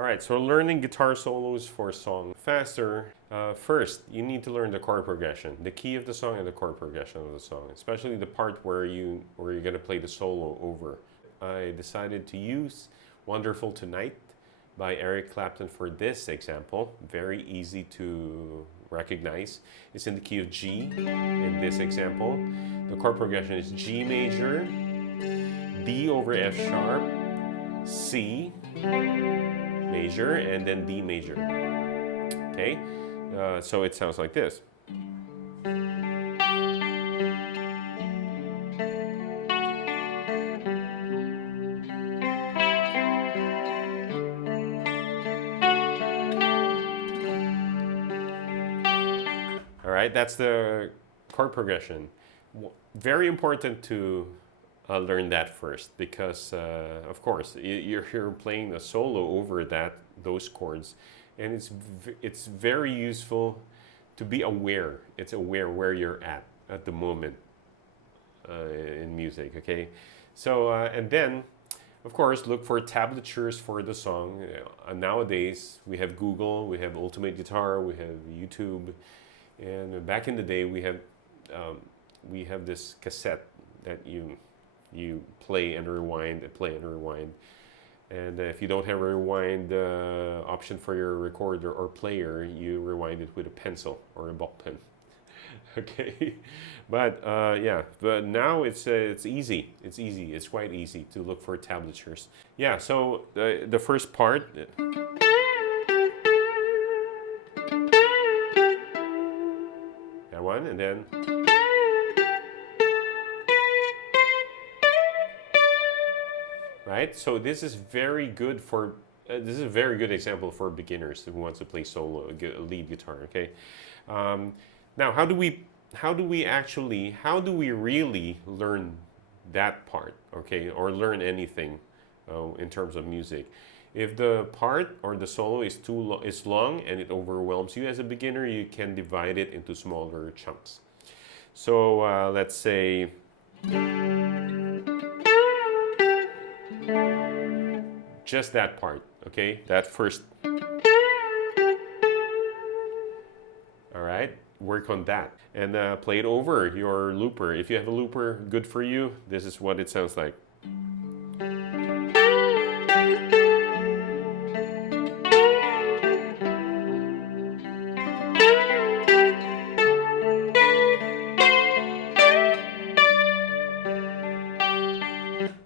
All right, so learning guitar solos for a song faster. First, you need to learn the chord progression, the key of the song and the chord progression of the song, especially the part where you're gonna play the solo over. I decided to use "Wonderful Tonight" by Eric Clapton for this example. Very easy to recognize. It's in the key of G in this example. The chord progression is G major, D over F sharp, C major, and then D major. Okay, so it sounds like this. All right, that's the chord progression. Very important to learn that first because, of course, you're playing a solo over those chords, and it's very useful to be aware. It's aware where you're at the moment in music. Okay, so and then of course, look for tablatures for the song. Nowadays, we have Google, we have Ultimate Guitar, we have YouTube, and back in the day, we have this cassette that you play and rewind, play and rewind. And if you don't have a rewind option for your recorder or player, you rewind it with a pencil or a ball pen. Okay, but yeah, but now it's easy. It's easy. It's quite easy to look for tablatures. Yeah. So the first part, that one, and then. Right. So this is very good for. This is a very good example for beginners who wants to play solo, lead guitar. Okay. Now, how do we really learn that part, okay, or learn anything in terms of music? If the part or the solo is long and it overwhelms you as a beginner, you can divide it into smaller chunks. So let's say just that part, okay, that first. All right, work on that and play it over your looper. If you have a looper, good for you. This is what it sounds like.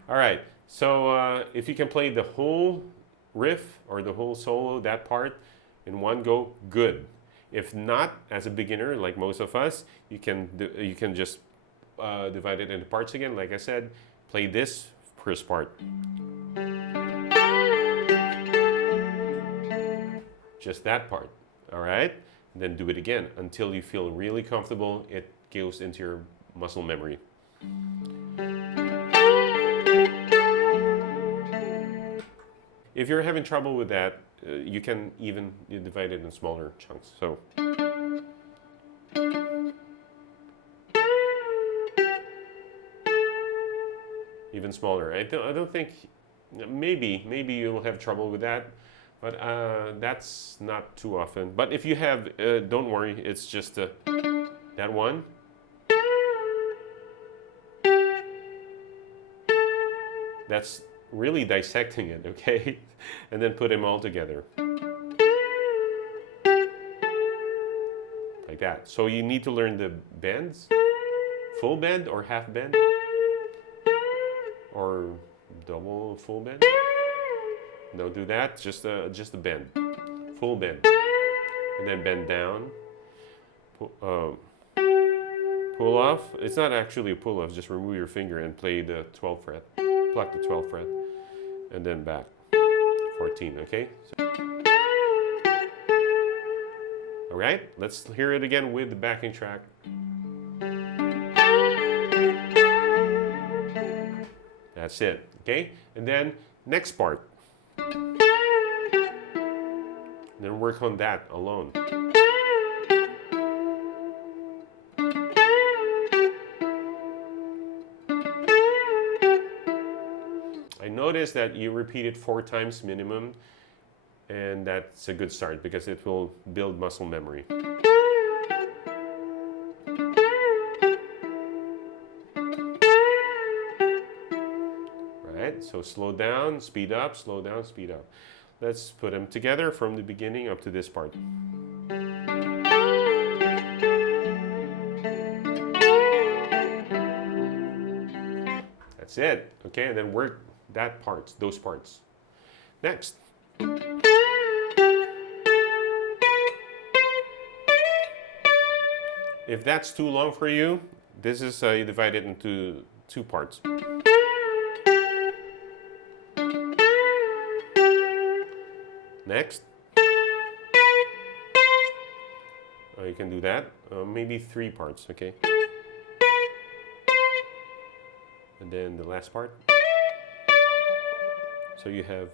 All right, so if you can play the whole riff or the whole solo, that part, in one go, good. If not, as a beginner, like most of us, you can just divide it into parts again. Like I said, play this first part. Just that part, all right? And then do it again until you feel really comfortable. It goes into your muscle memory. If you're having trouble with that, you can even divide it in smaller chunks. So. Even smaller. I don't think, maybe you'll have trouble with that, but that's not too often. But if you have, don't worry, it's just that one. That's really dissecting it, okay? And then put them all together. Like that. So you need to learn the bends, full bend or half bend, or double full bend. Don't do that, just a bend, full bend. And then bend down, pull off. It's not actually a pull off, just remove your finger and play the 12th fret, pluck the 12th fret, and then back, 14, okay? So, all right, let's hear it again with the backing track. That's it, okay? And then next part. Then work on that alone. I noticed that you repeat it 4 times minimum. And that's a good start because it will build muscle memory. Right? So slow down, speed up, slow down, speed up. Let's put them together from the beginning up to this part. That's it. Okay, and then work that part, those parts. Next. If that's too long for you, this is you divide it into two parts. Next. You can do that. Maybe three parts, okay? And then the last part. So you have.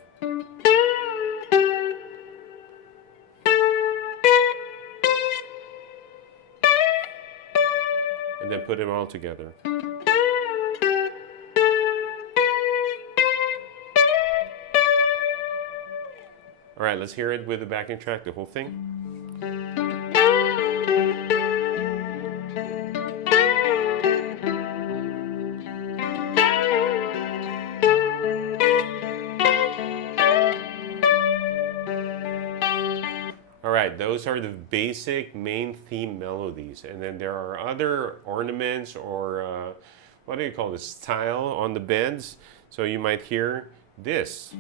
And then put them all together. All right, let's hear it with the backing track, the whole thing. All right, those are the basic main theme melodies. And then there are other ornaments or what do you call this, style on the bends. So you might hear this.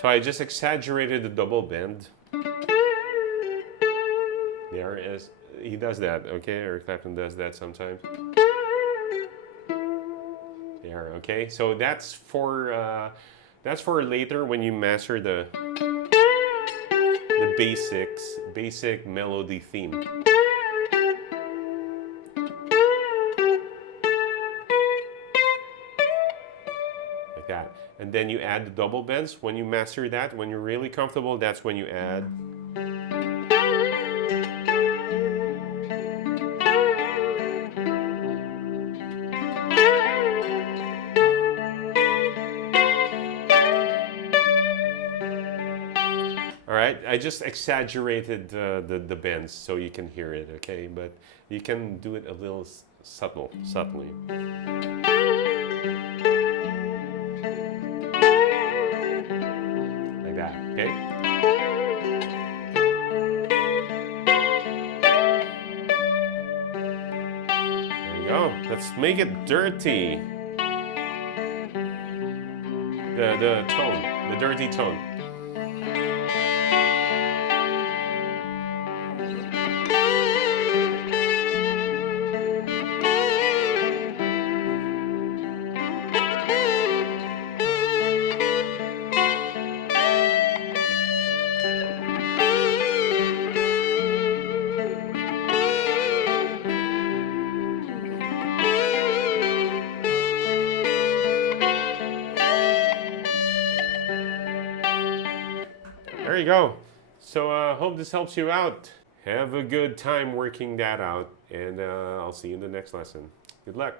So I just exaggerated the double bend. There is, he does that, okay? Eric Clapton does that sometimes. There, okay? So that's for later when you master the basic melody theme. Like that. And then you add the double bends. When you master that, when you're really comfortable, that's when you add. All right, I just exaggerated the bends so you can hear it, okay? But you can do it a little subtly. Like that, okay? There you go. Let's make it dirty. The tone, the dirty tone. There you go. So I hope this helps you out. Have a good time working that out, and I'll see you in the next lesson. Good luck.